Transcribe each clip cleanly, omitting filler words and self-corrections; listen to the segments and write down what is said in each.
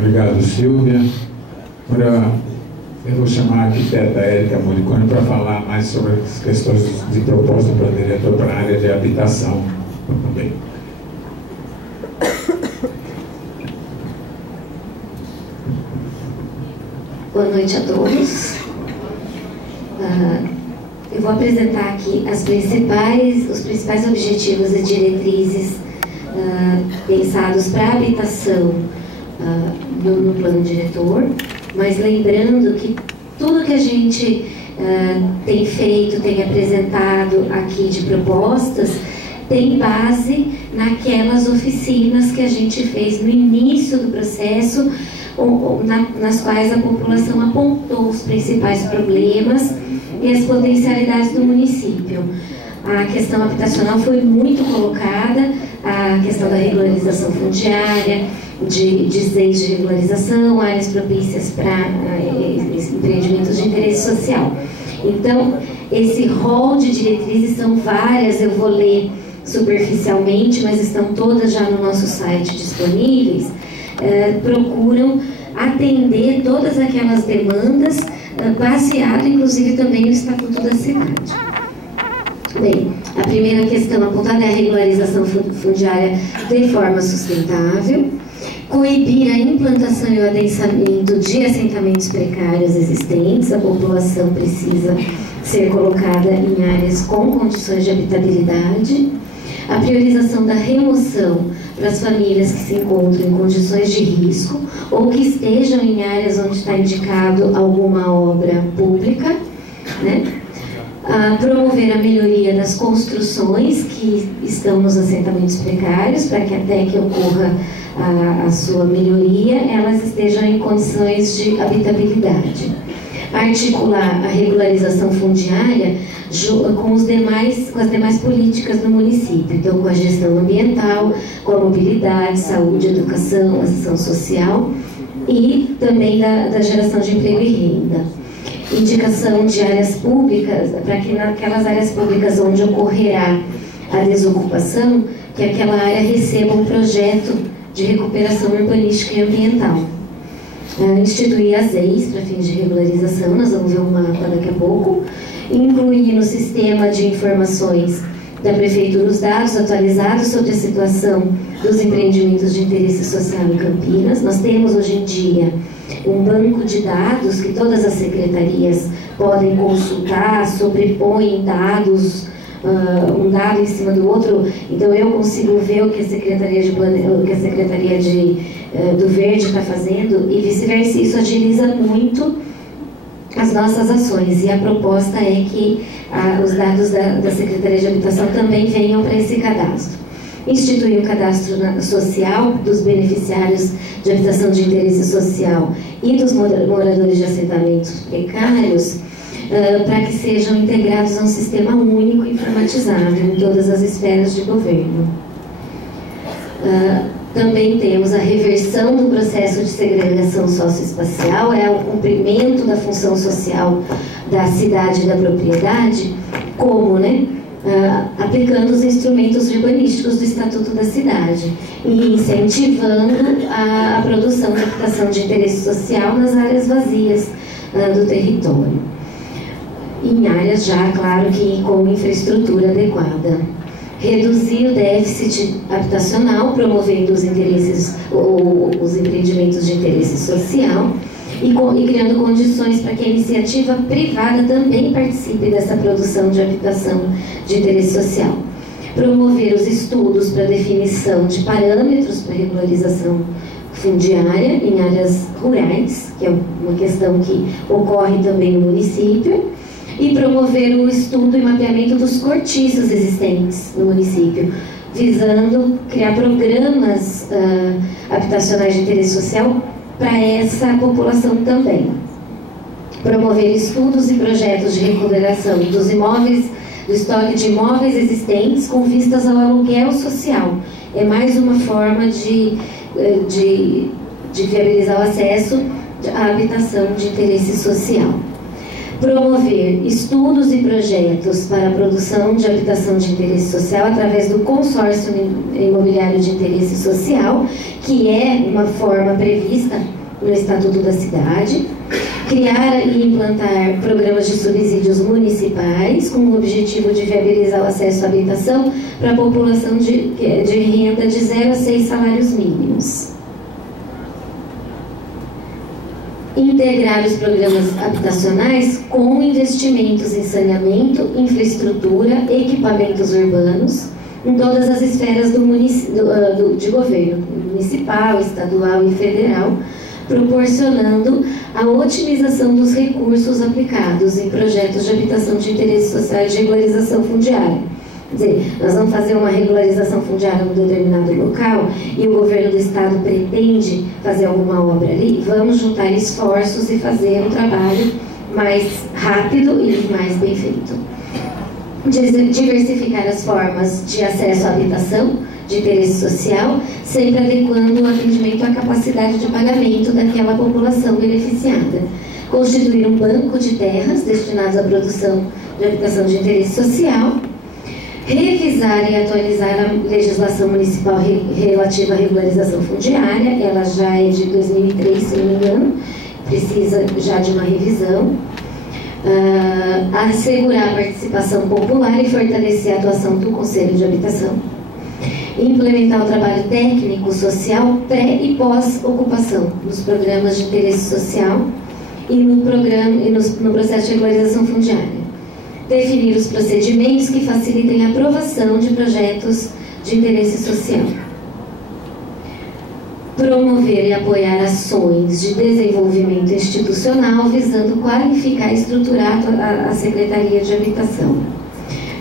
Obrigado, Silvia. Agora, eu vou chamar a arquiteta Érica Moricone para falar mais sobre as questões de proposta para diretor para a área de habitação também. Boa noite a todos. Eu vou apresentar aqui os principais objetivos e diretrizes pensados para a habitação no plano diretor, mas lembrando que tudo que a gente tem feito, tem apresentado aqui de propostas, tem base naquelas oficinas que a gente fez no início do processo, nas quais a população apontou os principais problemas e as potencialidades do município. A questão habitacional foi muito colocada, a questão da regularização fundiária, de leis de regularização, áreas propícias para empreendimentos de interesse social. Então, esse rol de diretrizes são várias, eu vou ler superficialmente, mas estão todas já no nosso site disponíveis, procuram atender todas aquelas demandas, baseado inclusive também no Estatuto da Cidade. Bem, a primeira questão apontada é a regularização fundiária de forma sustentável, coibir a implantação e o adensamento de assentamentos precários existentes. A população precisa ser colocada em áreas com condições de habitabilidade, a priorização da remoção para as famílias que se encontram em condições de risco ou que estejam em áreas onde está indicado alguma obra pública, né? Promover a melhoria das construções que estão nos assentamentos precários, para que até que ocorra a sua melhoria, elas estejam em condições de habitabilidade. Articular a regularização fundiária com as demais políticas do município, então com a gestão ambiental, com a mobilidade, saúde, educação, ação social e também da geração de emprego e renda. Indicação de áreas públicas, para que naquelas áreas públicas onde ocorrerá a desocupação, que aquela área receba um projeto de recuperação urbanística e ambiental. Instituir as EIs para fins de regularização, nós vamos ver um mapa daqui a pouco. Incluir no sistema de informações da Prefeitura os dados atualizados sobre a situação dos empreendimentos de interesse social em Campinas. Nós temos hoje em dia um banco de dados que todas as secretarias podem consultar, sobrepõem dados, um dado em cima do outro, então eu consigo ver o que a Secretaria do Verde está fazendo e vice-versa. Isso agiliza muito as nossas ações, e a proposta é que os dados da Secretaria de Habitação também venham para esse cadastro. Instituir o cadastro social dos beneficiários de habitação de interesse social e dos moradores de assentamentos precários, para que sejam integrados a um sistema único e informatizado em todas as esferas de governo. Também temos a reversão do processo de segregação socioespacial, é o cumprimento da função social da cidade e da propriedade, como, né? Aplicando os instrumentos urbanísticos do Estatuto da Cidade e incentivando a produção de habitação de interesse social nas áreas vazias do território. Em áreas já, claro, que com infraestrutura adequada. Reduzir o déficit habitacional, promovendo os empreendimentos de interesse social e criando condições para que a iniciativa privada também participe dessa produção de habitação de interesse social. Promover os estudos para definição de parâmetros para regularização fundiária em áreas rurais, que é uma questão que ocorre também no município, e promover o estudo e mapeamento dos cortiços existentes no município, visando criar programas habitacionais de interesse social para essa população também. Promover estudos e projetos de recuperação dos imóveis, do estoque de imóveis existentes com vistas ao aluguel social. É mais uma forma de viabilizar o acesso à habitação de interesse social. Promover estudos e projetos para a produção de habitação de interesse social através do consórcio imobiliário de interesse social, que é uma forma prevista no Estatuto da Cidade. Criar e implantar programas de subsídios municipais com o objetivo de viabilizar o acesso à habitação para a população de renda de 0 a 6 salários mínimos. Integrar os programas habitacionais com investimentos em saneamento, infraestrutura, equipamentos urbanos em todas as esferas de governo, municipal, estadual e federal, proporcionando a otimização dos recursos aplicados em projetos de habitação de interesse social e de regularização fundiária. Quer dizer, nós vamos fazer uma regularização fundiária num determinado local e o governo do estado pretende fazer alguma obra ali, vamos juntar esforços e fazer um trabalho mais rápido e mais bem feito. Diversificar as formas de acesso à habitação de interesse social, sempre adequando o atendimento à capacidade de pagamento daquela população beneficiada. Constituir um banco de terras destinados à produção de habitação de interesse social. Revisar e atualizar a legislação municipal relativa à regularização fundiária, ela já é de 2003, se não me engano, precisa já de uma revisão. Assegurar a participação popular e fortalecer a atuação do Conselho de Habitação. Implementar o trabalho técnico social pré e pós-ocupação nos programas de interesse social e no processo de regularização fundiária. Definir os procedimentos que facilitem a aprovação de projetos de interesse social. Promover e apoiar ações de desenvolvimento institucional visando qualificar e estruturar a Secretaria de Habitação.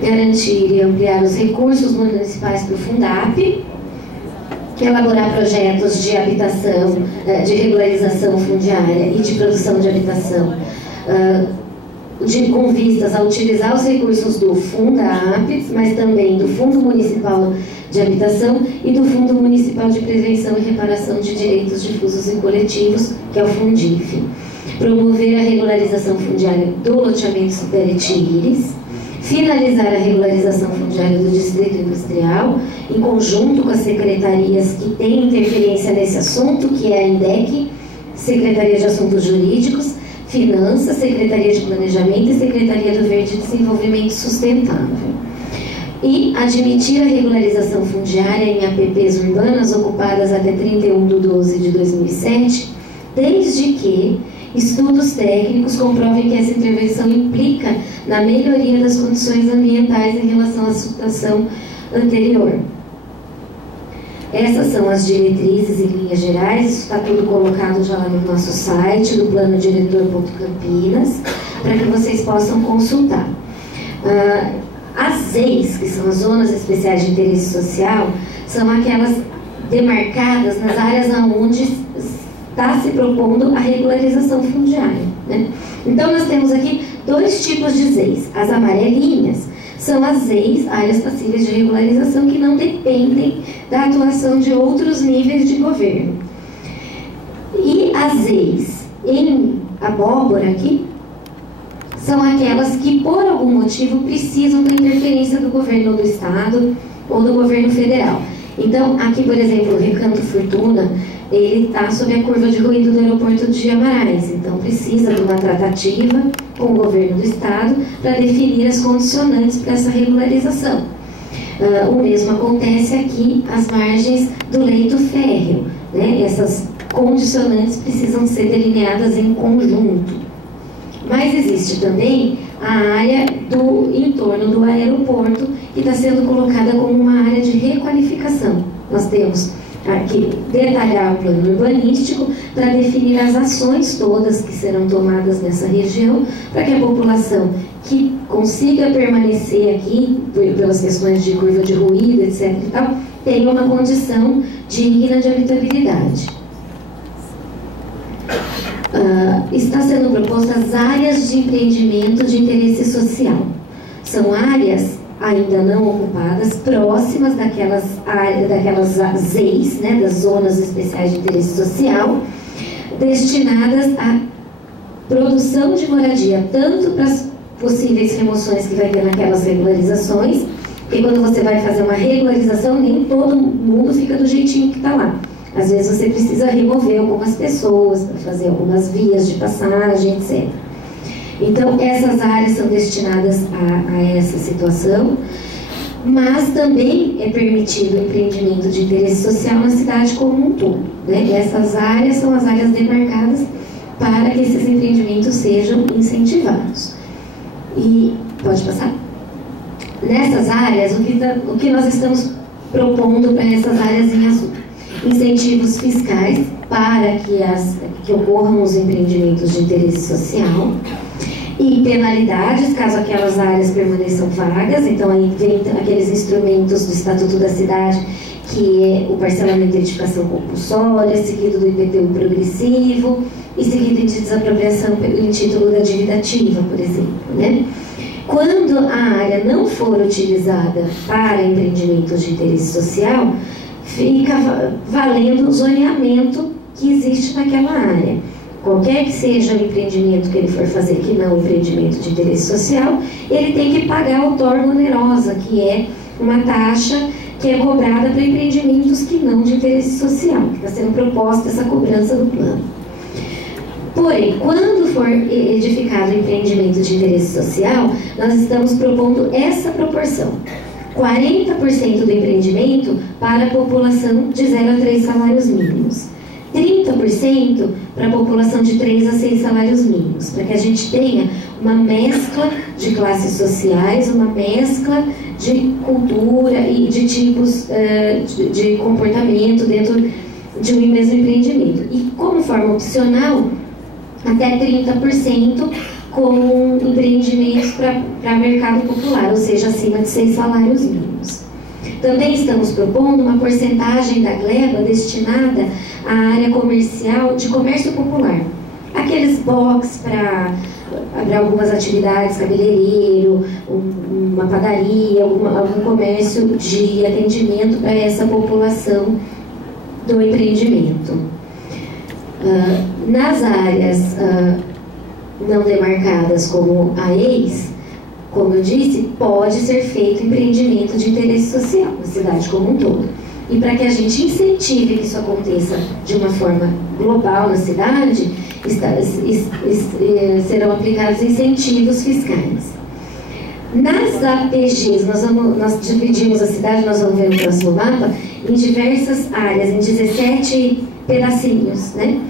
Garantir e ampliar os recursos municipais para o Fundap. Elaborar projetos de habitação, de regularização fundiária e de produção de habitação com vistas a utilizar os recursos do Fundap, mas também do Fundo Municipal de Habitação e do Fundo Municipal de Prevenção e Reparação de Direitos Difusos e Coletivos, que é o Fundif. Promover a regularização fundiária do loteamento Superete Íris. Finalizar a regularização fundiária do Distrito Industrial, em conjunto com as secretarias que têm interferência nesse assunto, que é a INDEC, Secretaria de Assuntos Jurídicos, Finanças, Secretaria de Planejamento e Secretaria do Verde Desenvolvimento Sustentável. E admitir a regularização fundiária em APPs urbanas ocupadas até 31/12/2007, desde que estudos técnicos comprovem que essa intervenção implica na melhoria das condições ambientais em relação à situação anterior. Essas são as diretrizes em linhas gerais, isso está tudo colocado já lá no nosso site, do planodiretor.campinas, para que vocês possam consultar. As ZEIs, que são as Zonas Especiais de Interesse Social, são aquelas demarcadas nas áreas onde está se propondo a regularização fundiária, né? Então, nós temos aqui dois tipos de ZEIs. As amarelinhas são as ZEIs, áreas passíveis de regularização, que não dependem da atuação de outros níveis de governo. E as ZEIs em abóbora aqui são aquelas que, por algum motivo, precisam da interferência do governo do estado ou do governo federal. Então, aqui, por exemplo, o Recanto Fortuna, ele está sob a curva de ruído do aeroporto de Guimarães, então precisa de uma tratativa com o governo do estado para definir as condicionantes para essa regularização. O mesmo acontece aqui às margens do leito férreo, né? Essas condicionantes precisam ser delineadas em conjunto. Mas existe também a área do entorno do aeroporto, que está sendo colocada como uma área de requalificação. Nós temos aqui detalhar o plano urbanístico para definir as ações todas que serão tomadas nessa região, para que a população que consiga permanecer aqui, pelas questões de curva de ruído, etc. e tal, tenha uma condição digna de habitabilidade. Está sendo propostas áreas de empreendimento de interesse social. São áreas ainda não ocupadas, próximas daquelas ZEIs, né, das Zonas Especiais de Interesse Social, destinadas a produção de moradia, tanto para as possíveis remoções que vai ter naquelas regularizações, porque quando você vai fazer uma regularização, nem todo mundo fica do jeitinho que está lá. Às vezes você precisa remover algumas pessoas para fazer algumas vias de passagem, etc. Então, essas áreas são destinadas a essa situação, mas também é permitido o empreendimento de interesse social na cidade como um todo, né? Essas áreas são as áreas demarcadas para que esses empreendimentos sejam incentivados. E, pode passar? Nessas áreas, o que nós estamos propondo para essas áreas em azul? Incentivos fiscais para que ocorram os empreendimentos de interesse social e penalidades caso aquelas áreas permaneçam vagas. Então aí vem aqueles instrumentos do Estatuto da Cidade, que é o parcelamento de edificação compulsória, seguido do IPTU progressivo e seguido de desapropriação em título da dívida ativa, por exemplo, né? Quando a área não for utilizada para empreendimentos de interesse social, fica valendo o zoneamento que existe naquela área. Qualquer que seja o empreendimento que ele for fazer, que não é um empreendimento de interesse social, ele tem que pagar a outorga onerosa, que é uma taxa que é cobrada para empreendimentos que não de interesse social, que está sendo proposta essa cobrança do plano. Porém, quando for edificado o empreendimento de interesse social, nós estamos propondo essa proporção. 40% do empreendimento para a população de 0 a 3 salários mínimos. 30% para a população de 3 a 6 salários mínimos, para que a gente tenha uma mescla de classes sociais, uma mescla de cultura e de tipos de comportamento dentro de um mesmo empreendimento. E como forma opcional, até 30% com empreendimentos para mercado popular, ou seja, acima de 6 salários mínimos. Também estamos propondo uma porcentagem da gleba destinada à área comercial de comércio popular. Aqueles box para algumas atividades, cabeleireiro, uma padaria, algum comércio de atendimento para essa população do empreendimento. Nas áreas não demarcadas como a ex, como eu disse, pode ser feito empreendimento de interesse social na cidade como um todo. E para que a gente incentive que isso aconteça de uma forma global na cidade, serão aplicados incentivos fiscais. Nas APGs, nós dividimos a cidade, nós vamos ver no próximo mapa, em diversas áreas, em 17 pedacinhos, né?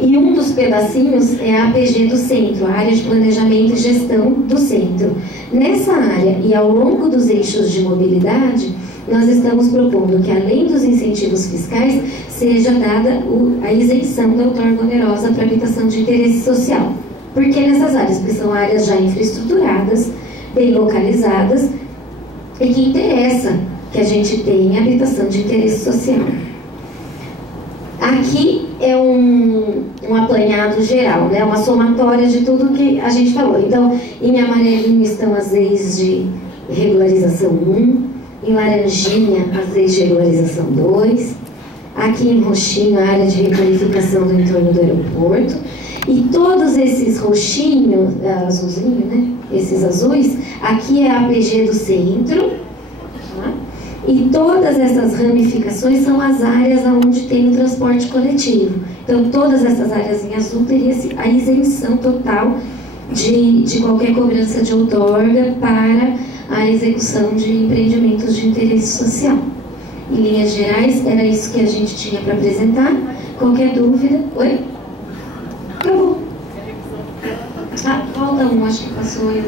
E um dos pedacinhos é a APG do centro, a área de planejamento e gestão do centro. Nessa área e ao longo dos eixos de mobilidade, nós estamos propondo que, além dos incentivos fiscais, seja dada a isenção da outorga onerosa para habitação de interesse social. Por que nessas áreas? Porque são áreas já infraestruturadas, bem localizadas, e que interessa que a gente tenha habitação de interesse social. Aqui é um apanhado geral, né? Uma somatória de tudo que a gente falou. Então, em amarelinho estão as leis de regularização 1, em laranjinha as leis de regularização 2, aqui em roxinho a área de requalificação do entorno do aeroporto, e todos esses roxinhos, azulzinho, né? Esses azuis, aqui é a APG do centro, tá? E todas essas ramificações são as áreas onde tem o transporte coletivo. Então, todas essas áreas em azul teria a isenção total de qualquer cobrança de outorga para a execução de empreendimentos de interesse social. Em linhas gerais, era isso que a gente tinha para apresentar. Qualquer dúvida? Oi? Acabou. Falta um, acho que passou aí.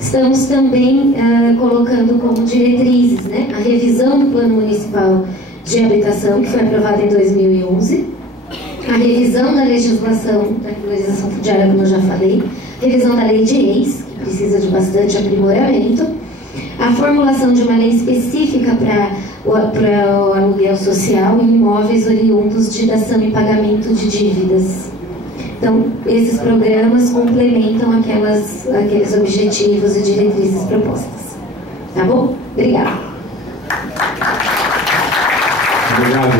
Estamos também colocando como diretrizes, né, a revisão do Plano Municipal de Habitação, que foi aprovado em 2011, a revisão da legislação da regularização fundiária, como eu já falei, revisão da lei de ex, que precisa de bastante aprimoramento, a formulação de uma lei específica para o aluguel social em imóveis oriundos de dação e pagamento de dívidas. Então, esses programas complementam aqueles objetivos e diretrizes propostas. Tá bom? Obrigada. Obrigado,